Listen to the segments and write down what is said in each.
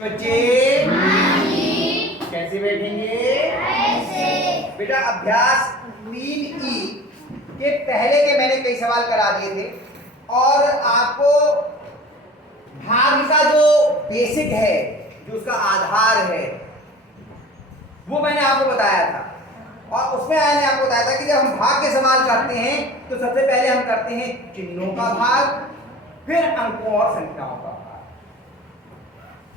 बच्चे कैसे बैठेंगे? ऐसे। बेटा अभ्यास 3E के पहले के मैंने कई सवाल करा दिए थे और आपको भाग का जो बेसिक है, जो उसका आधार है, वो मैंने आपको बताया था। और उसमें मैंने आपको बताया था कि जब हम भाग के सवाल करते हैं तो सबसे पहले हम करते हैं चिन्हों का भाग, फिर अंकों और संख्याओं का भाग।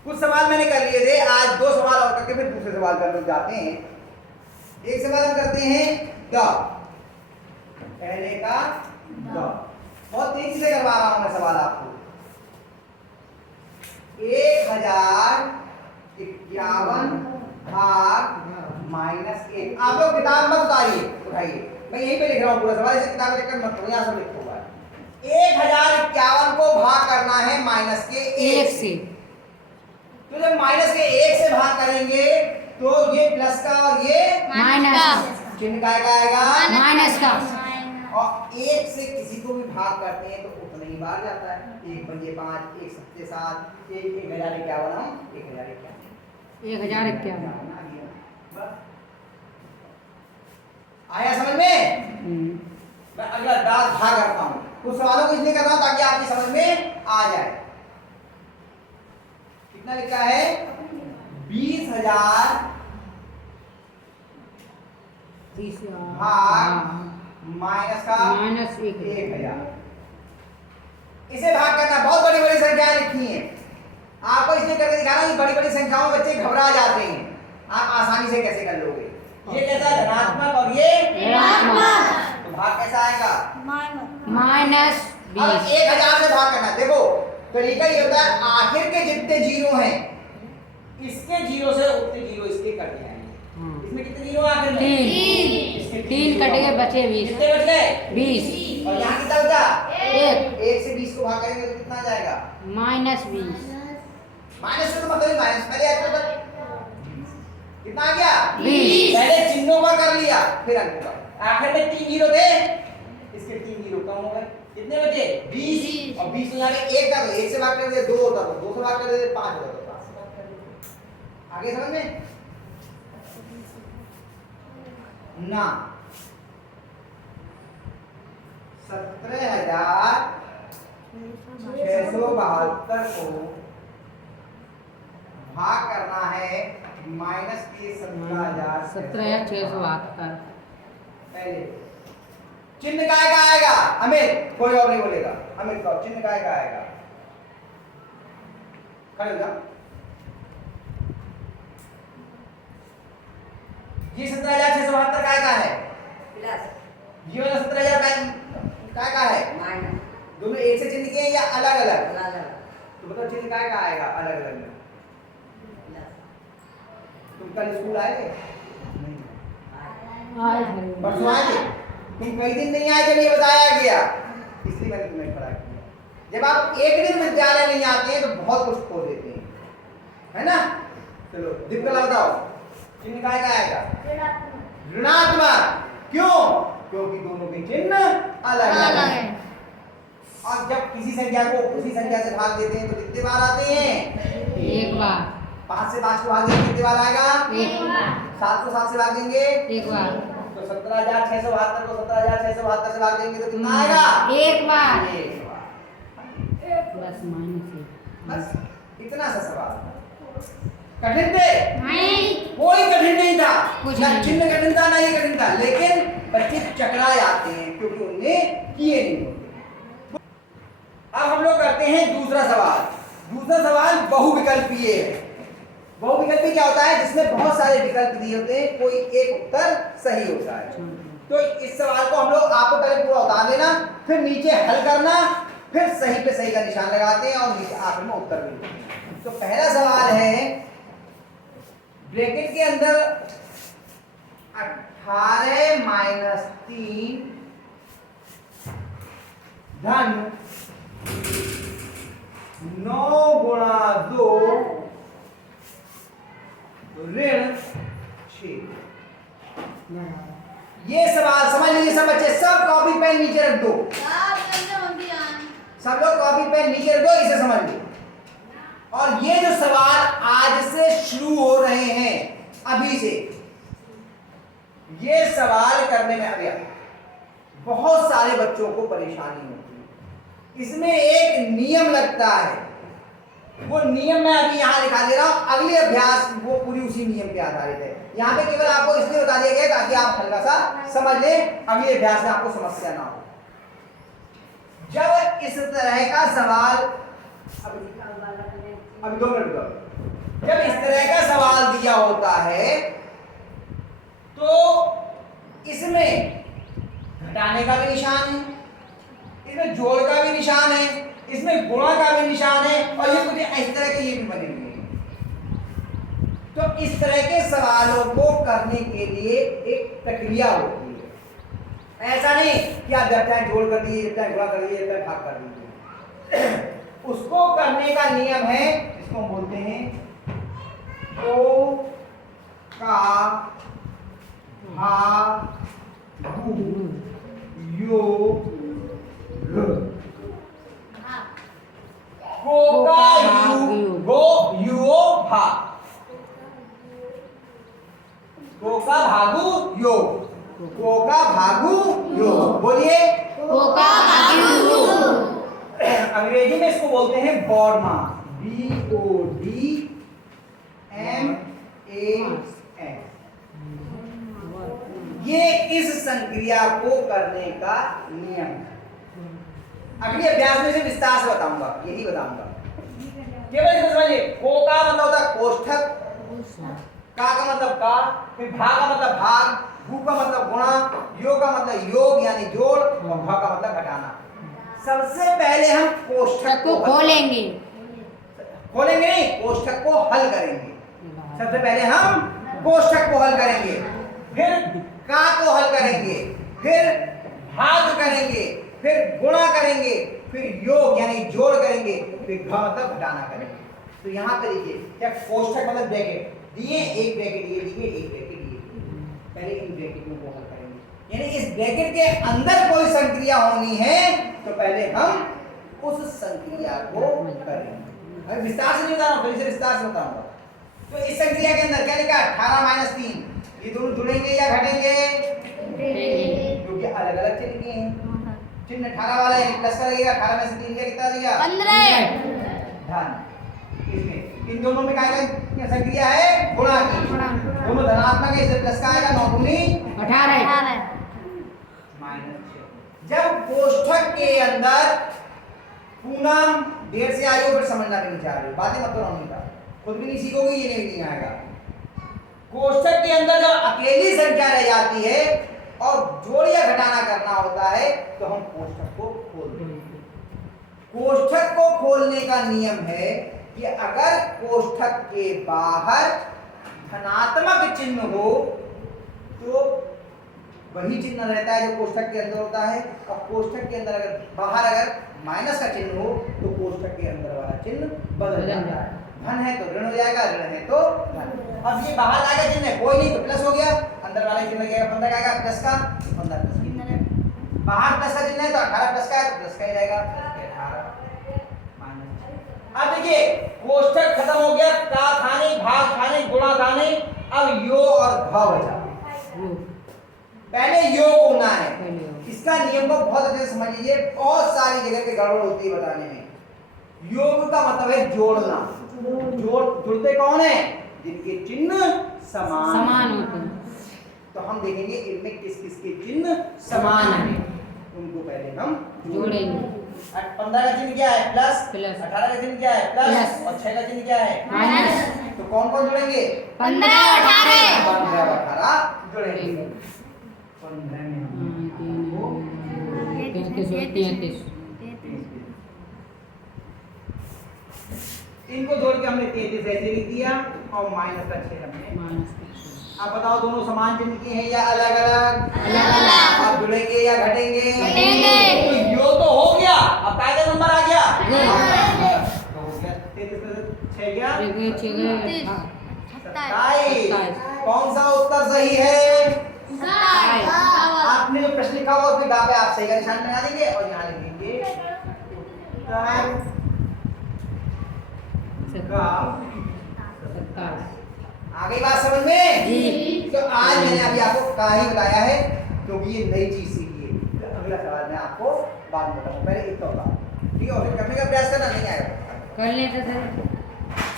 कुछ सवाल मैंने कर लिए थे, आज दो सवाल और करके फिर दूसरे सवाल पर जाते हैं। एक सवाल हम करते हैं द, पहले का द। बहुत तेजी से करवा रहा हूं मैं सवाल आपको। 1051 भाग -1। आप लोग किताब मत उठाइए, मैं यहीं पे लिख रहा हूं पूरा सवाल, इसे किताब देखकर मत पढ़ो, यहां सब लिखा हुआ है। 1051 को भाग करना है -1 से। तो जब -1 से भाग करेंगे तो ये प्लस का और ये माइनस का, चिन्ह का आएगा माइनस का। और 1 से किसी को भी भाग करते हैं तो उतना ही बार जाता है। 1 पंजे 5, 1 सत्ते 7, 1 1051 हम 1051 आया समझ में? मैं अगला दांत भाग करता हूँ। कुछ सवालों को इसलिए कर रहा हूँ ताकि आपकी समझ में आ जाए। कितना लिखा है? 20,000 भाग माइनस का -1,000। इसे भाग करना, बहुत बड़ी बड़ी संख्याएं लिखी हैं। आपको इसलिए करके दिखाना कि बड़ी बड़ी संख्याओं में बच्चे घबरा जाते हैं। आप आसानी से कैसे कर लोगे? ये कैसा है? धनात्मक और ये ऋणात्मक। तो भाग कैसा आएगा? -20। अब 1000 से भाग करना। देखो तरीका ये होता है, आखिर के जितने जीरो हैं इसके जीरो से उतने जीरो इसके कट जाएंगे। इसमें कितने जीरो आखिर में? 3 कट गए, बचे 20। कितने बच गए? 20। और यहाँ कितना बचा? 1 से 20 को भाग करेंगे तो कितना आ जाएगा? -20। माइनस से तो मतलब माइनस, पहले कितना आ गया? 20। पहले चिन्हों का कर लिया, फिर अंकों का। आखिर में 3 जीरो थे, इसके 3 जीरो कम हो गए। कितने बचे? 20। और 20 में आगे 1 था तो 1 से भाग कर दिया, 2 होता तो 2 से भाग कर दिया, 5 होता तो 5 से भाग कर दिया। आगे समझ में? ना 17,672 को भाग करना है -17,672। पहले चिन्ह काय का आएगा? अमित, कोई और नहीं बोलेगा। अमित का चिन्ह काय का आएगा? खड़े हो जा। ये 17,672 काय का है? प्लस। ये वाला 17,000 काय का है? माइनस। दोनों एक से चिन्ह के हैं या अलग अलग? तो मतलब चिन्ह काय का आएगा अलग अलग में? तुम कल स्कूल आए थे? परसों आए थे? तुम कई दिन नहीं आए जब ये बताया गया, इसलिए मैंने तुम्हें खड़ा किया। जब आप एक दिन विद्यालय नहीं आते हैं तो बहुत कुछ खो देते हैं, है ना? चलो दीपकला बताओ, चिन्ह काय का आएगा? ऋणात्मक। क्यों? क्योंकि दोनों के चिन्ह अलग अलग हैं। और जब किसी संख्या को उसी संख्या से भाग देते हैं तो कितने बार आते हैं? एक बार। 5 से 5 को भाग देंगे कितने बार आएगा? एक बार। 7 को 7 से भाग देंगे एक बार। तो 17,672 को 17,672 से भाग देंगे तो कितना आएगा? एक बार। एक बार। प्लस माइनस बस इतना सा सवाल। कठिन थे? नहीं, कोई कठिन नहीं था। कुछ ना नहीं। चिन्ह कठिन था ना ये कठिन था, लेकिन बच्चे चकरा जाते हैं क्योंकि उन्हें किए नहीं होते। अब हम लोग करते हैं दूसरा सवाल। दूसरा सवाल बहुविकल्पीय है। बहुविकल्पी क्या होता है? जिसमें बहुत सारे विकल्प दिए होते हैं, कोई एक उत्तर सही होता है। तो इस सवाल को हम लोग, आपको पहले पूरा उतार लेना, फिर नीचे हल करना, फिर सही पे सही का निशान लगाते हैं और नीचे आखिर में उत्तर भी लिखते हैं। तो पहला सवाल है, ब्रैकेट के अंदर 18 - 3 धन 9 × 2 ऋण 6। ये सवाल समझ लीजिए सब बच्चे, सब कॉपी पेन नीचे रख दो। सब लोग कॉपी पेन नीचे रख दो, इसे समझ लो। और ये जो सवाल अभी से ये सवाल करने में अभी बहुत सारे बच्चों को परेशानी होती है। इसमें एक नियम लगता है, वो नियम मैं अभी यहाँ दिखा दे रहा हूँ। अगले अभ्यास वो पूरी उसी नियम पे आधारित है। यहाँ पे केवल आपको इसलिए बता दिया गया ताकि आप हल्का सा समझ लें, अगले अभ्यास में आपको समस्या ना हो। जब इस तरह का सवाल, अभी 2 मिनट रुको। जब इस तरह का सवाल दिया होता है तो इसमें घटाने का भी निशान है, इसमें जोड़ का भी निशान है, इसमें गुणा का भी निशान है, और ये कुछ इस तरह के ये भी बने हुए हैं। तो इस तरह के सवालों को करने के लिए एक प्रक्रिया होती है। ऐसा नहीं कि आप जब चाहे जोड़ कर दीजिए, जब चाहे गुणा कर दीजिए, जब चाहे भाग कर दीजिए। उसको करने का नियम है, इसको बोलते हैं को का भागु योग। को का यू गो युओ भाग, को का भागु योग, को का भागु योग। बोलिए कोका भागु। अंग्रेजी में इसको बोलते हैं बॉड मास, BODMAS। ये इस संक्रिया को करने का नियम है। अगले अभ्यास में से विस्तार से बताऊंगा, यही बताऊंगा। केवल इसको समझिए, को का मतलब होता है कोष्ठक, का मतलब का, फिर भा का मतलब भाग, भू का मतलब गुणा, योग का मतलब योग यानी जोड़, और भ का मतलब घटाना। सबसे पहले हम कोष्ठक को खोलेंगे नहीं, कोष्ठक को हल करेंगे। सबसे पहले हम कोष्ठक को हल करेंगे, फिर का को हल करेंगे, फिर भाग करेंगे, फिर गुणा करेंगे, फिर योग यानी जोड़ करेंगे, फिर घ मतलब घटाना करेंगे। तो यहाँ पे देखिए, क्या कोष्ठक मतलब ब्रैकेट दिए, एक ब्रैकेट ये दिए, एक ब्रैकेट ये, पहले इन ब्रैकेटों को हल करेंगे। यानी इस ब्रैकेट के अंदर कोई संक्रिया होनी है तो पहले हम उस संक्रिया को करेंगे। अभी विस्तार से नहीं बता रहा हूँ, फिर से विस्तार से बताऊंगा। तो इस संक्रिया के अंदर क्या लिखा, 18 - 3, ये दोनों जुड़ेंगे या घटेंगे? क्योंकि अलग अलग चिन्ह के हैं। चिन्ह 18 वाला है, प्लस का लगेगा, 18 में से 3 गया, कितना दिया? 15। धन। इसमें इन दोनों में क्या संक्रिया है? गुणा की। दोनों धनात्मक है, इसलिए प्लस का आएगा, 9 दूनी 18। जब कोष्ठक के अंदर पूनम देर से आई हो, फिर समझना भी नहीं चाह रही, बातें मत करो, नहीं का खुद भी नहीं सीखोगे, ये नहीं आएगा। कोष्ठक के अंदर जब अकेली संख्या रह जाती है और जोड़ या घटाना करना होता है तो हम कोष्ठक को खोल देंगे। कोष्ठक को खोलने का नियम है कि अगर कोष्ठक के बाहर धनात्मक चिन्ह हो तो वही चिन्ह रहता है जो कोष्ठक के अंदर होता है, और कोष्ठक के अंदर अगर बाहर माइनस का चिन्ह हो तो कोष्ठक के अंदर वाला चिन्ह बदल जाता है। धन है तो ऋण हो जाएगा, ऋण है तो धन। अब ये बाहर आएगा चिन्ह कोई नहीं तो प्लस हो गया, अंदर वाला चिन्ह क्या 15 का आएगा, प्लस का 15 प्लस की। बाहर प्लस का चिन्ह है तो 18 प्लस का है तो प्लस का ही रहेगा, 18 माइनस। अब देखिए कोष्ठक खत्म हो गया, का खाने, भाग खाने, गुणा खाने, अब यो और भ बचा। पहले योग होना है। इसका नियम को बहुत अच्छे से समझ लीजिए, बहुत सारी जगह पे गड़बड़ होती है बताने में। योग का मतलब है जोड़ना। जुड़ते कौन है? जिनके चिन्ह समान होते हैं। तो हम देखेंगे इनमें किस किस के चिन्ह समान है, उनको पहले हम जोड़ेंगे। 15 का चिन्ह क्या है? प्लस। 18 का चिन्ह क्या है? प्लस। और 6 का चिन्ह क्या है? माइनस। तो कौन कौन जुड़ेंगे? 15 और 18। 15 और 18 जुड़ेंगे। 15 में इनको जोड़ के हमने 33 ऐसे लिख दिया और माइनस का 6 हमने। अब बताओ दोनों समान चिन्ह के हैं या अलग अलग? अब जुड़ेंगे या घटेंगे? तो यो तो हो गया, अब कायदा नंबर आ गया। तो हो गया 33 में से 6 गया 27। कौन सा उत्तर सही है? आपने जो प्रश्न लिखा हुआ उसमें पे आप सही का निशान लगा देंगे और यहाँ लिखेंगे उत्तर। आगे बात समझ में? को का ही बताया है क्योंकि ये नई चीज सीखी है। तो अगला सवाल मैं आपको बाद में बताऊंगा, पहले इतना होगा, ठीक है? और फिर करने का प्रयास करना, नहीं आएगा। कर लेते सर।